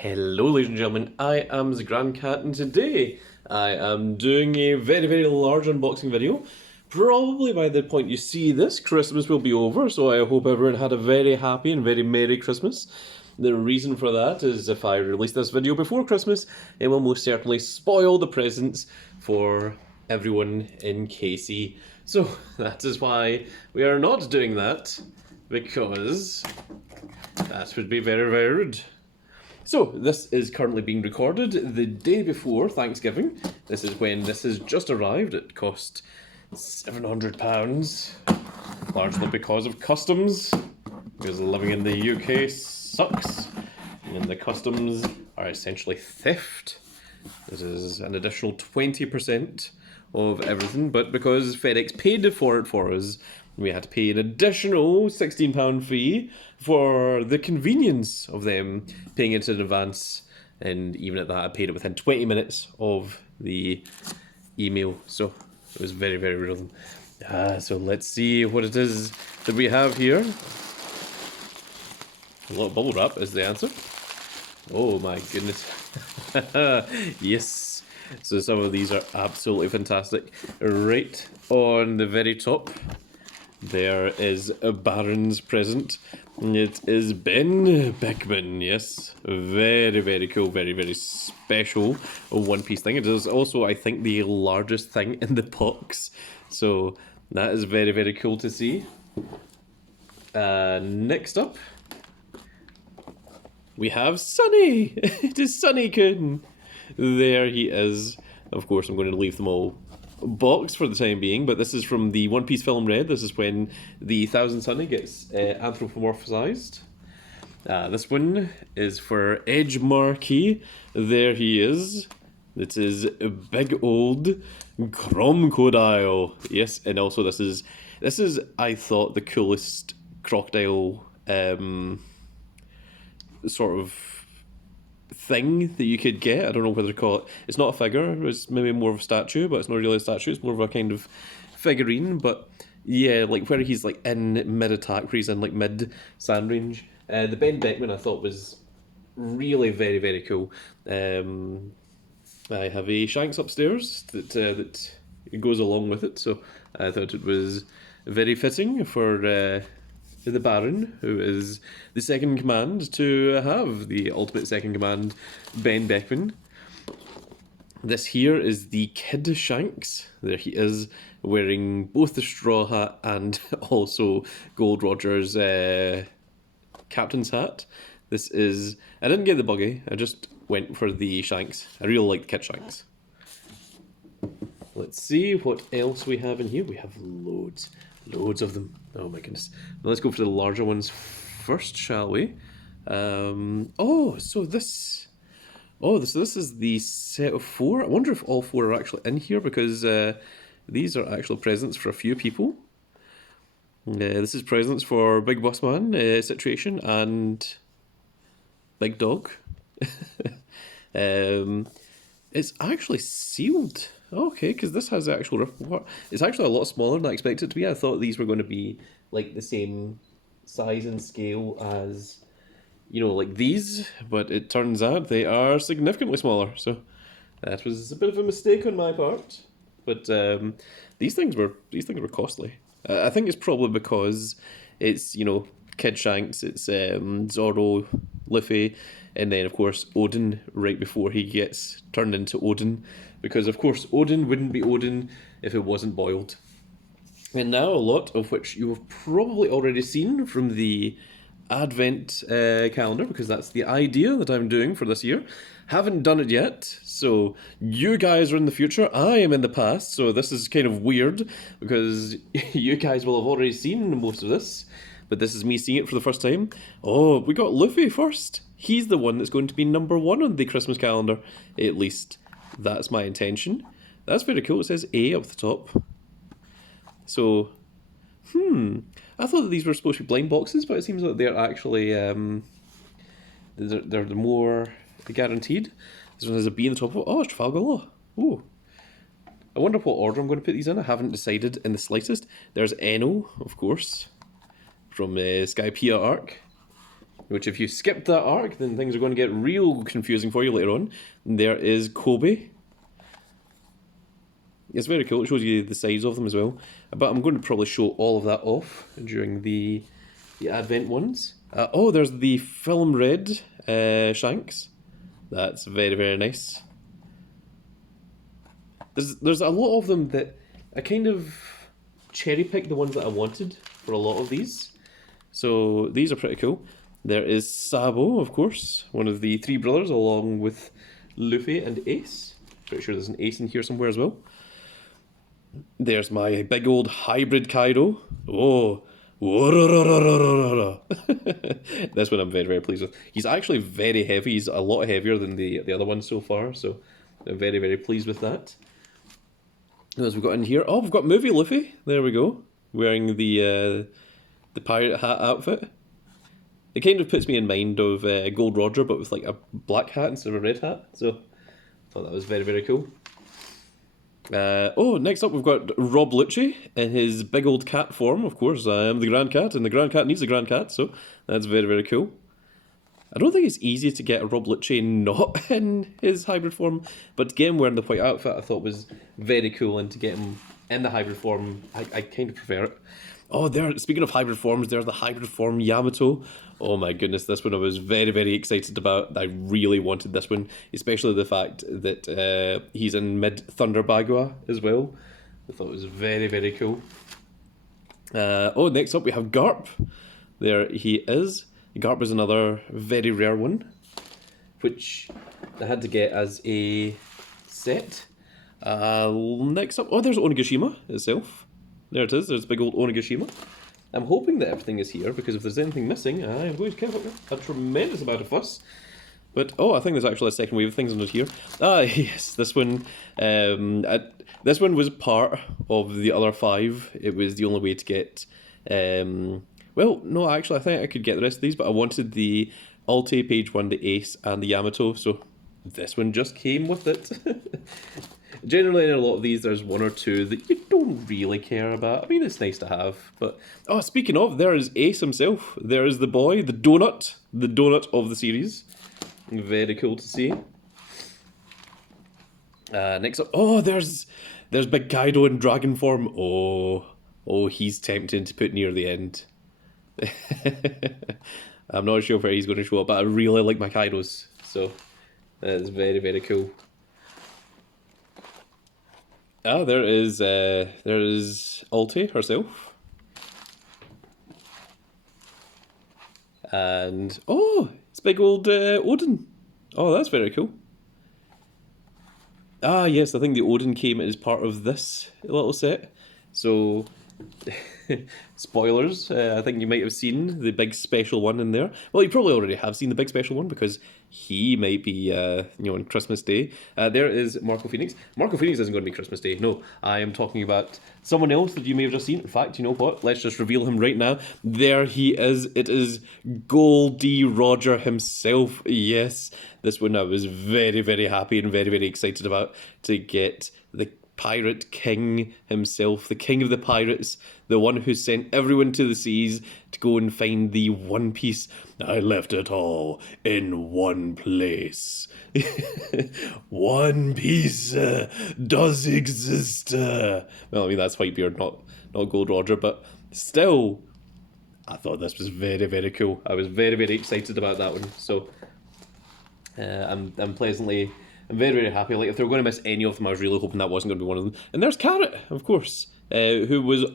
Hello, ladies and gentlemen. I am the Grand Cat, and today I am doing a very large unboxing video. Probably by the point you see this, Christmas will be over, so I hope everyone had a very happy and very Merry Christmas. The reason for that is if I release this video before Christmas, it will most certainly spoil the presents for everyone in Casey. So that is why we are not doing that, because that would be very rude. So, this is currently being recorded the day before Thanksgiving. This is when this has just arrived. It cost £700, largely because of customs, because living in the UK sucks, and the customs are essentially theft. This is an additional 20% of everything, but because FedEx paid for it for us, we had to pay an additional £16 fee for the convenience of them paying it in advance. And even at that, I paid it within 20 minutes of the email. So it was very rude of them. So let's see what it is that we have here. A lot of bubble wrap is the answer. Oh my goodness. Yes. So some of these are absolutely fantastic. Right on the very top, there is a Baron's present. It is Ben Beckman, yes. Very cool, very special One Piece thing. It is also, I think, the largest thing in the box. So that is very cool to see. Next up, we have Sunny! It is Sunny-kun! There he is. Of course, I'm going to leave them all boxed for the time being, but this is from the One Piece film Red. This is when the Thousand Sunny gets anthropomorphized. This one is for Edge Marquee. There he is. It is a big old Crocodile. Yes, and also this is I thought the coolest crocodile sort of thing that you could get. I don't know whether to call it. It's not a figure. It's maybe more of a statue, but it's not really a statue. It's more of a kind of figurine. But yeah, like where he's like in mid attack, where he's in like mid sand range. The Ben Beckman I thought was really very cool. I have a Shanks upstairs that goes along with it, so I thought it was very fitting for the Baron, who is the second in command, to have the ultimate second command, Ben Beckman. This here is the Kid Shanks. There he is, wearing both the straw hat and also Gold Roger's captain's hat. This is... I didn't get the buggy, I just went for the Shanks. I really like the Kid Shanks. Let's see what else we have in here. We have loads of them. Oh my goodness. Now let's go for the larger ones first, shall we? So this is the set of 4. I wonder if all 4 are actually in here, because these are actual presents for a few people. This is presents for Big Boss Man situation and Big Dog. It's actually sealed. Okay, because this has actual... It's actually a lot smaller than I expected it to be. I thought these were going to be like the same size and scale as, you know, like these, but it turns out they are significantly smaller. So that was a bit of a mistake on my part. But these things were costly. I think it's probably because it's, you know, Kid Shanks, it's Zoro, Luffy, and then of course Odin right before he gets turned into Odin, because of course Odin wouldn't be Odin if it wasn't boiled. And now a lot of which you have probably already seen from the Advent calendar, because that's the idea that I'm doing for this year. Haven't done it yet, so you guys are in the future, I am in the past, so this is kind of weird, because you guys will have already seen most of this, but this is me seeing it for the first time. Oh, we got Luffy first. He's the one that's going to be number 1 on the Christmas calendar, at least. That's my intention. That's very cool. It says A up the top. So, I thought that these were supposed to be blind boxes, but it seems like they're actually, they're more guaranteed. This one has a B in the top. Oh, it's Trafalgar Law. Ooh. I wonder what order I'm going to put these in. I haven't decided in the slightest. There's Eno, of course, from Skypiea arc. which if you skip that arc, then things are going to get real confusing for you later on. There is Kobe. It's very cool. It shows you the size of them as well. But I'm going to probably show all of that off during the Advent ones. Oh, there's the Film Red Shanks. That's very, very nice. There's a lot of them that I kind of cherry-picked the ones that I wanted for a lot of these. So these are pretty cool. There is Sabo, of course, one of the three brothers, along with Luffy and Ace. Pretty sure there's an Ace in here somewhere as well. There's my big old hybrid Kaido. Oh, this one I'm very, very pleased with. He's actually very heavy. He's a lot heavier than the other ones so far, so I'm very, very pleased with that. What else we've got in here? Oh, we've got Movie Luffy. There we go. Wearing the pirate hat outfit. It kind of puts me in mind of Gold Roger, but with like a black hat instead of a red hat. So I thought that was very, very cool. Next up we've got Rob Lucci in his big old cat form, of course. I am the Grand Cat, and the Grand Cat needs a Grand Cat, so that's very, very cool. I don't think it's easy to get a Rob Lucci not in his hybrid form, but to get him wearing the white outfit I thought was very cool, and to get him in the hybrid form, I kind of prefer it. Oh, speaking of hybrid forms, there's the hybrid form Yamato. Oh my goodness, this one I was very, very excited about. I really wanted this one, especially the fact that he's in mid-Thunder Bagua as well. I thought it was very, very cool. Next up we have Garp. There he is. Garp is another very rare one, which I had to get as a set. Next up, there's Onigashima itself. There it is, there's big old Onigashima. I'm hoping that everything is here, because if there's anything missing, I am going to kick up a tremendous amount of fuss. But, I think there's actually a second wave of things under here. Ah, yes, this one. This one was part of the other 5. It was the only way to get... well, no, actually, I think I could get the rest of these, but I wanted the Alte, Page 1, the Ace, and the Yamato, so this one just came with it. Generally, in a lot of these, there's 1 or 2 that you don't really care about. I mean, it's nice to have. But, speaking of, there is Ace himself. There is the boy, the donut of the series. Very cool to see. Next up, there's Big Kaido in dragon form. Oh, he's tempting to put near the end. I'm not sure where he's going to show up, but I really like my Kaidos. So, that's very, very cool. There is Alte herself. And, it's big old Odin. Oh, that's very cool. Yes, I think the Odin came as part of this little set. So, spoilers, I think you might have seen the big special one in there. Well, you probably already have seen the big special one, because he might be, on Christmas Day. There is Marco Phoenix. Marco Phoenix isn't going to be Christmas Day, no. I am talking about someone else that you may have just seen. In fact, you know what? Let's just reveal him right now. There he is. It is Goldie Roger himself. Yes, this one I was very, very happy and very, very excited about, to get the Pirate King himself, the king of the pirates, the one who sent everyone to the seas to go and find the One Piece. I left it all in one place. One Piece does exist. Well, I mean, that's Whitebeard, not Gold Roger, but still, I thought this was very, very cool. I was very, very excited about that one. So, I'm very, very happy. Like, if they were going to miss any of them, I was really hoping that wasn't going to be one of them. And there's Carrot, of course, who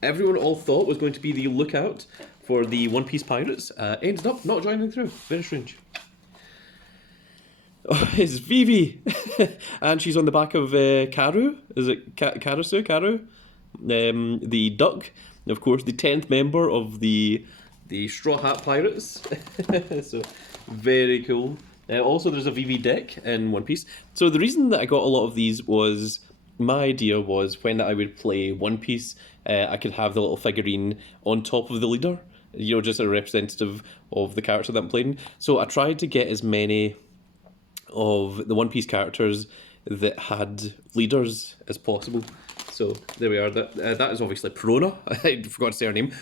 everyone all thought was going to be the lookout for the One Piece pirates. Ended up not joining through. Very strange. It's Vivi, and she's on the back of Karu. Is it Karu? The duck, of course, the 10th member of the Straw Hat Pirates. So very cool. Also, there's a Vivi deck in One Piece. So the reason that I got a lot of these was, my idea was, when I would play One Piece, I could have the little figurine on top of the leader, just a representative of the character that I'm playing. So I tried to get as many of the One Piece characters that had leaders as possible. So there we are. That is obviously Perona. I forgot to say her name.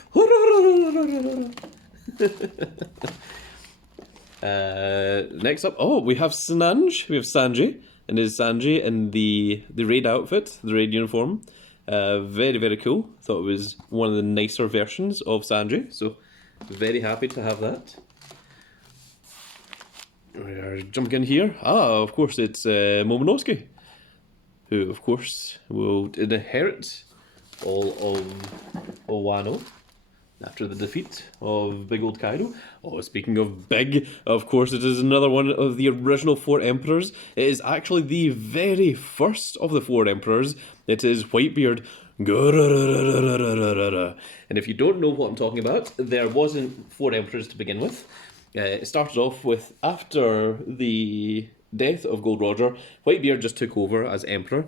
Next up, oh, we have Sanj. We have Sanji, and is Sanji in the raid outfit, the raid uniform. Very, very cool. Thought it was one of the nicer versions of Sanji, so very happy to have that. We are jumping in here. Ah, of course, it's Momonosuke, who, of course, will inherit all of Wano after the defeat of big old Kaido. Oh, speaking of big, of course, it is another one of the original four emperors. It is actually the very first of the four emperors. It is Whitebeard. And if you don't know what I'm talking about, there wasn't four emperors to begin with. It started off with, after the death of Gold Roger, Whitebeard just took over as emperor.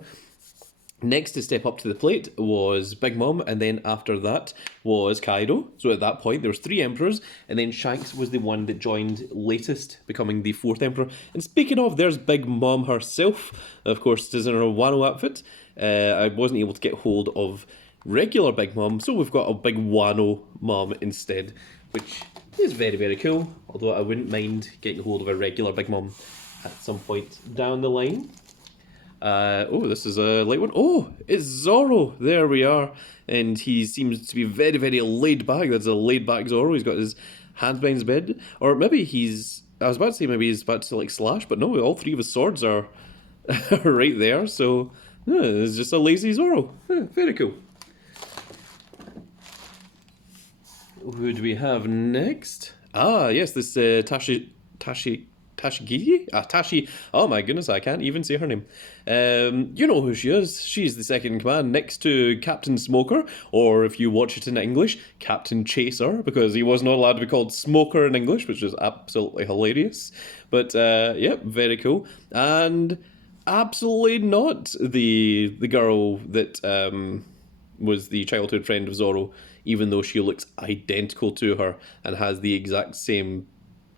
Next to step up to the plate was Big Mom, and then after that was Kaido. So at that point there was three emperors, and then Shanks was the one that joined latest, becoming the fourth emperor. And speaking of, there's Big Mom herself. Of course, it is in her Wano outfit. I wasn't able to get hold of regular Big Mom, so we've got a Big Wano Mom instead, which is very, very cool. Although I wouldn't mind getting hold of a regular Big Mom at some point down the line. Oh, this is a light one. Oh, it's Zoro. There we are. And he seems to be very, very laid back. That's a laid back Zoro. He's got his hands behind his bed. Or maybe he's... I was about to say maybe he's about to, like, slash, but no, all three of his swords are right there. So, yeah, it's just a lazy Zoro. Yeah, very cool. Who do we have next? Ah, yes, this Tashigi? Tashi. Oh my goodness, I can't even say her name. You know who she is. She's the second in command next to Captain Smoker, or if you watch it in English, Captain Chaser, because he was not allowed to be called Smoker in English, which is absolutely hilarious. But yeah, very cool. And absolutely not the girl that was the childhood friend of Zoro, even though she looks identical to her and has the exact same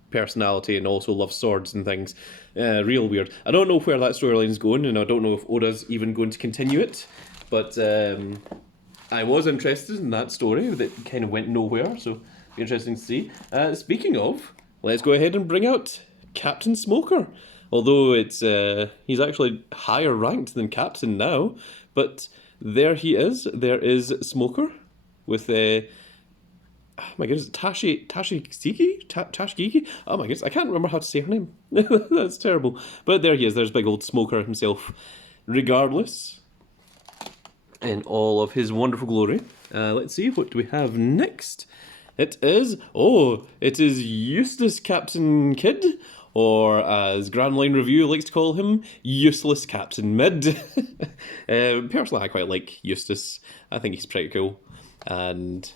personality and also loves swords and things. Real weird. I don't know where that storyline's going, and I don't know if Oda's even going to continue it, but I was interested in that story that kind of went nowhere, so interesting to see. Speaking of, let's go ahead and bring out Captain Smoker. Although it's he's actually higher ranked than Captain now, but there he is. There is Smoker with oh my goodness, Tashigi? Oh my goodness, I can't remember how to say her name. That's terrible. But there he is, there's big old Smoker himself. Regardless, in all of his wonderful glory. Let's see, what do we have next? It is Eustace Captain Kidd, or as Grand Line Review likes to call him, Useless Captain Mid. Personally, I quite like Eustace. I think he's pretty cool. And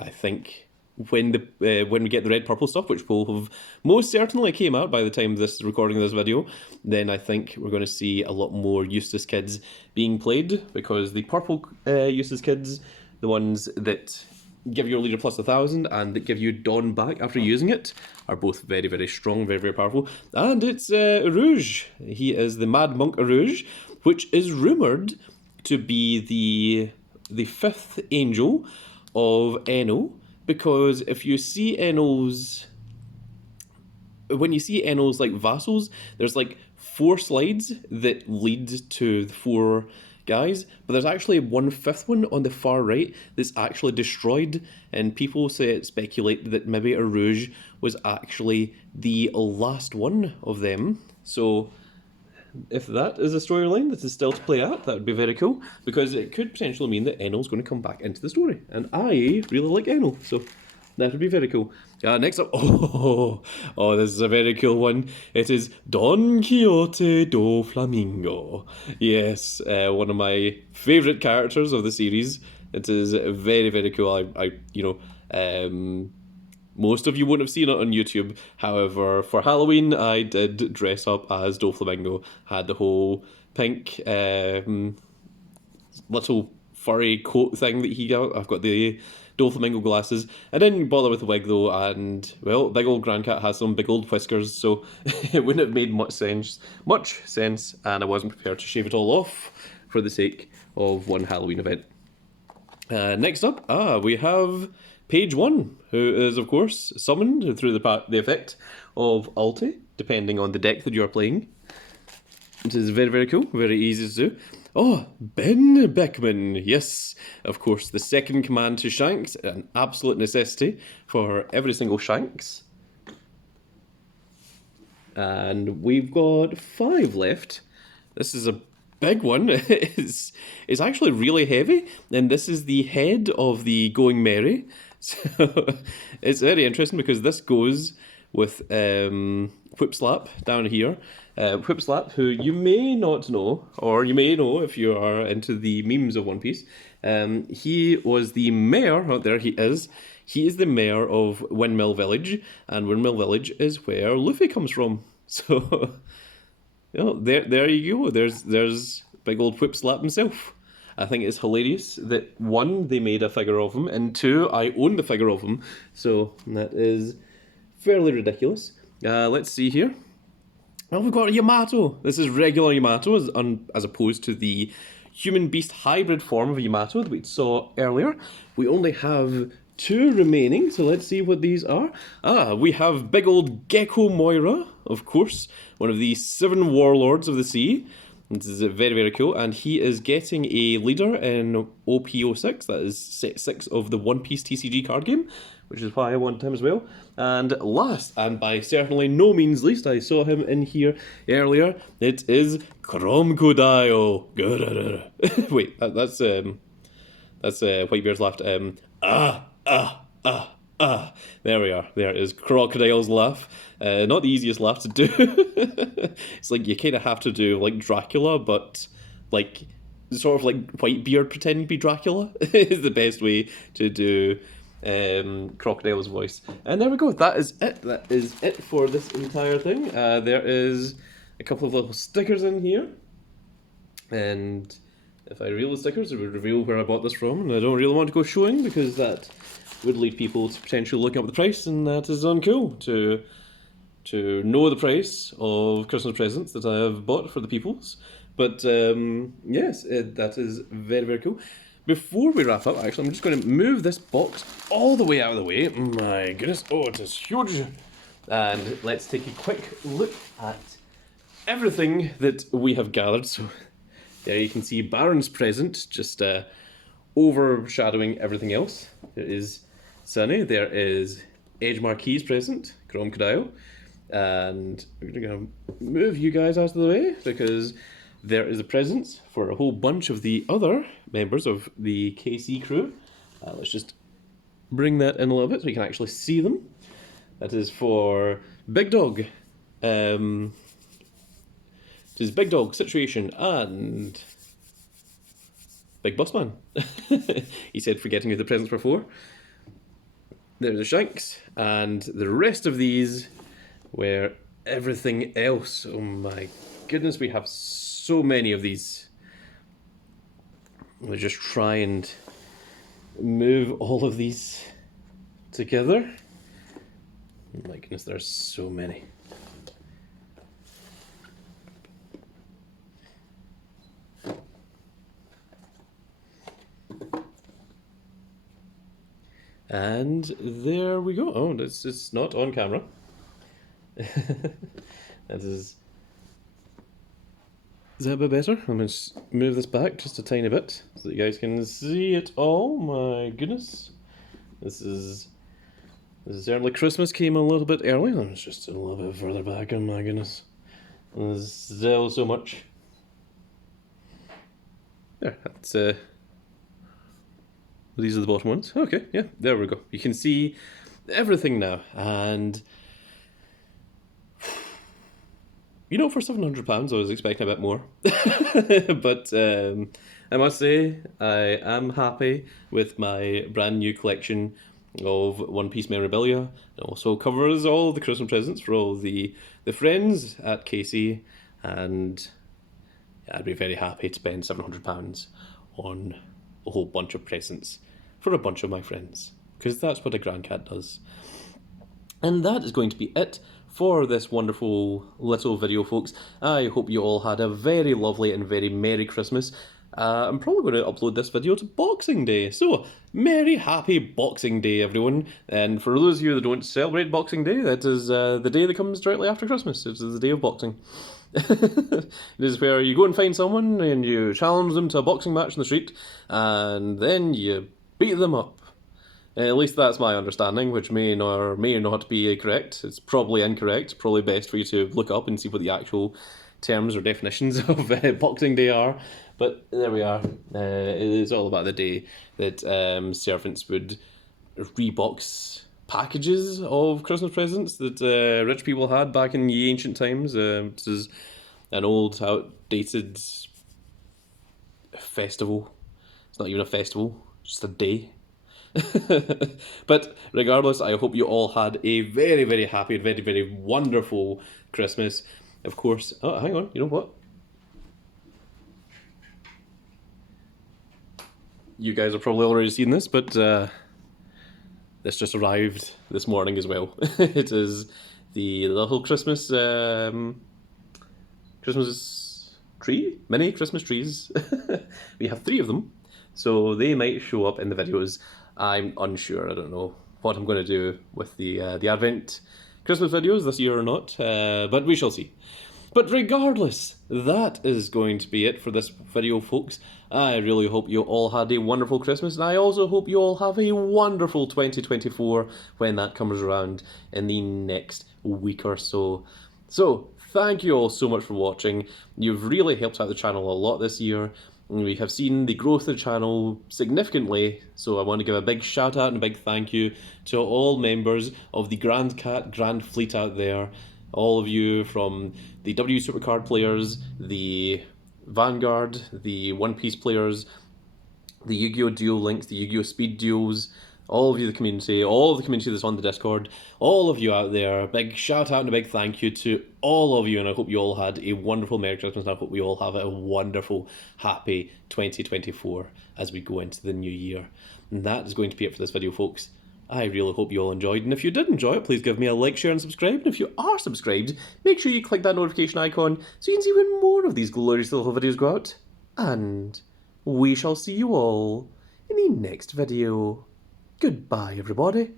I think when we get the red purple stuff, which will have most certainly came out by the time this recording of this video, then I think we're going to see a lot more Eustace Kids being played, because the purple Eustace Kids, the ones that give your leader plus 1,000 and that give you Dawn back after using it, are both very, very strong, very, very powerful. And it's Rouge. He is the Mad Monk Rouge, which is rumoured to be the fifth angel of Enel, because if you see when you see Enel's like vassals, there's like 4 slides that lead to the 4 guys, but there's actually 1/5 one on the far right that's actually destroyed, and people speculate that maybe Rouge was actually the last one of them. So if that is a storyline that is still to play out, that would be very cool, because it could potentially mean that Enel's going to come back into the story, and I really like Enel, so that would be very cool. Next up, oh, this is a very cool one. It is Don Quixote do Flamingo. Yes, one of my favourite characters of the series. It is very, very cool. Most of you wouldn't have seen it on YouTube. However, for Halloween, I did dress up as Doflamingo. Had the whole pink little furry coat thing that he got. I've got the Doflamingo glasses. I didn't bother with the wig though, and well, big old Grandcat has some big old whiskers, so it wouldn't have made much sense, and I wasn't prepared to shave it all off for the sake of one Halloween event. Next up, we have Page 1, who is, of course, summoned through the effect of Ulti, depending on the deck that you are playing. This is very, very cool, very easy to do. Oh, Ben Beckman, yes, of course, the second command to Shanks, an absolute necessity for every single Shanks. And we've got 5 left. This is a big one. It's actually really heavy, and this is the head of the Going Merry. So it's very interesting because this goes with Whipslap down here. Whipslap, who you may not know, or you may know if you are into the memes of One Piece. He was the mayor, oh, there he is. He is the mayor of Windmill Village, and Windmill Village is where Luffy comes from. So, you know, there you go. There's big old Whipslap himself. I think it's hilarious that 1, they made a figure of him, and 2, I own the figure of him. So that is fairly ridiculous. Let's see here. Oh, we've got a Yamato. This is regular Yamato as opposed to the human-beast hybrid form of Yamato that we saw earlier. We only have 2 remaining, so let's see what these are. We have big old Gecko Moira, of course, one of the 7 warlords of the sea. This is very, very cool, and he is getting a leader in OP06, that is set 6 of the One Piece TCG card game, which is why I want him as well. And last, and by certainly no means least, I saw him in here earlier, it is Crocodile. Wait, that's Whitebeard's laughed. There we are. There is Crocodile's laugh. Not the easiest laugh to do. It's like you kind of have to do like Dracula, but like sort of like Whitebeard pretending to be Dracula is the best way to do Crocodile's voice. And there we go. That is it. That is it for this entire thing. There is a couple of little stickers in here, and if I reel the stickers, it would reveal where I bought this from, and I don't really want to go showing because that would lead people to potentially looking up the price, and that is uncool to know the price of Christmas presents that I have bought for the peoples. But yes, that is very, very cool. Before we wrap up, actually, I'm just going to move this box all the way out of the way. My goodness, oh, it is huge. And let's take a quick look at everything that we have gathered. So there you can see Baron's present, just overshadowing everything else. There is Sunny, there is Edge Marquis present, Crocodile, and we're going to move you guys out of the way because there is a present for a whole bunch of the other members of the KC crew. Let's just bring that in a little bit so you can actually see them. That is for Big Dog. It is Big Dog, Situation, and Big Boss Man. He said forgetting who the presents were for. There's the Shanks, and the rest of these were everything else. Oh my goodness, we have so many of these. We'll just try and move all of these together. Oh my goodness, there's so many. And there we go. Oh, it's not on camera. That is that a bit better? I'm going to move this back just a tiny bit so that you guys can see it all. My goodness. This is certainly Christmas came a little bit early. It's just a little bit further back. Oh my goodness. There's still so much. There, that's these are the bottom ones. Okay, yeah, there we go. You can see everything now, and you know, for £700, I was expecting a bit more. But I must say, I am happy with my brand new collection of One Piece memorabilia. It also covers all the Christmas presents for all the friends at KC, and yeah, I'd be very happy to spend £700 on a whole bunch of presents for a bunch of my friends, because that's what a grandcat does. And that is going to be it for this wonderful little video, folks. I hope you all had a very lovely and very Merry Christmas. I'm probably going to upload this video to Boxing Day. So, merry, happy Boxing Day, everyone. And for those of you that don't celebrate Boxing Day, that is the day that comes directly after Christmas. It is the day of boxing. It is where you go and find someone and you challenge them to a boxing match in the street, and then you beat them up. At least that's my understanding, which may or may not be correct. It's probably incorrect. Probably best for you to look up and see what the actual terms or definitions of Boxing Day are. But there we are. It is all about the day that servants would rebox packages of Christmas presents that rich people had back in the ancient times. This is an old, outdated festival. It's not even a festival, it's just a day. But regardless, I hope you all had a very, very happy, very, very wonderful Christmas. Of course, oh, hang on, you know what? You guys have probably already seen this, but this just arrived this morning as well. It is the little Christmas Christmas tree, mini Christmas trees. We have 3 of them, so they might show up in the videos. I'm unsure. I don't know what I'm going to do with the Advent Christmas videos this year or not, but we shall see. But regardless, that is going to be it for this video, folks. I really hope you all had a wonderful Christmas, and I also hope you all have a wonderful 2024 when that comes around in the next week or so. So, thank you all so much for watching. You've really helped out the channel a lot this year. We have seen the growth of the channel significantly, so I want to give a big shout out and a big thank you to all members of the Grand Cat Grand Fleet out there. All of you from the W Supercard players, the Vanguard, the One Piece players, the Yu-Gi-Oh! Duel Links, the Yu-Gi-Oh! Speed Duels, all of you, the community, all of the community that's on the Discord, all of you out there, a big shout out and a big thank you to all of you, and I hope you all had a wonderful Merry Christmas, and I hope we all have a wonderful, happy 2024 as we go into the new year. And that is going to be it for this video, folks. I really hope you all enjoyed, and if you did enjoy it, please give me a like, share and subscribe, and if you are subscribed, make sure you click that notification icon so you can see when more of these glorious little videos go out. And we shall see you all in the next video. Goodbye, everybody.